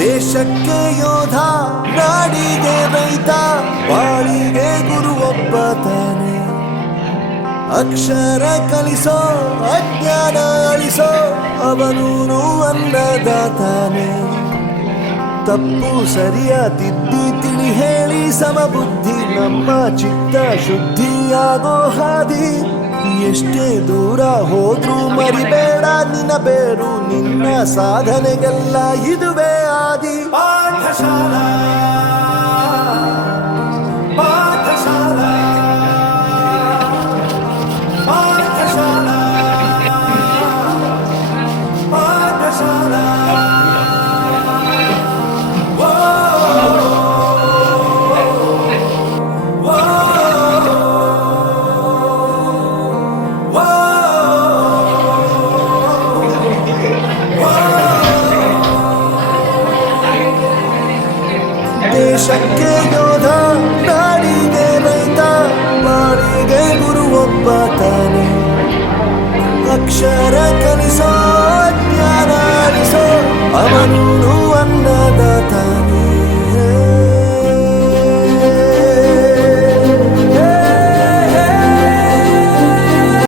ದೇಶಕ್ಕೆ ಯೋಧ, ನಾಡಿಗೆ ರೈತ, ಬಾಳಿಗೆ ಗುರು ಒಬ್ಬ ತಾನೆ. ಅಕ್ಷರ ಕಲಿಸೋ, ಅಜ್ಞಾನ ಅಳಿಸೋ, ಅವನೂನು ಅನ್ನದಾತಾನೆ. ತಪ್ಪು ಸರಿಯ ತಿದ್ದಿ ತಿಳಿ ಹೇಳಿ ಸಮಬುದ್ಧಿ ನಮ್ಮ ಚಿತ್ತ ಶುದ್ಧಿಯಾಗೋ ಹಾದಿ. ಎಷ್ಟೇ ದೂರ ಹೋದ್ರೂ ಮರಿಬೇಡ ನಿನ್ನ ಬೇರು, ನಿನ್ನ ಸಾಧನೆಗೆಲ್ಲ ಇದುವೇ ಆದಿ. ಪಾಠಶಾಲಾ ಪಾಠಶಾಲಾ ಪಾಠಶಾಲಾ ಪಾಠಶಾಲಾ. ದೇಶಕ್ಕೆ ಯೋಧ, ನಾಡಿಗೆ ರೈತ, ಬಾಳಿಗೆ ಗುರು ಒಬ್ಬ ತಾನೆ. ಅಕ್ಷರ ಕಲಿಸೋ, ಜ್ಞಾನ ಅಳಿಸೋ, ಅವನು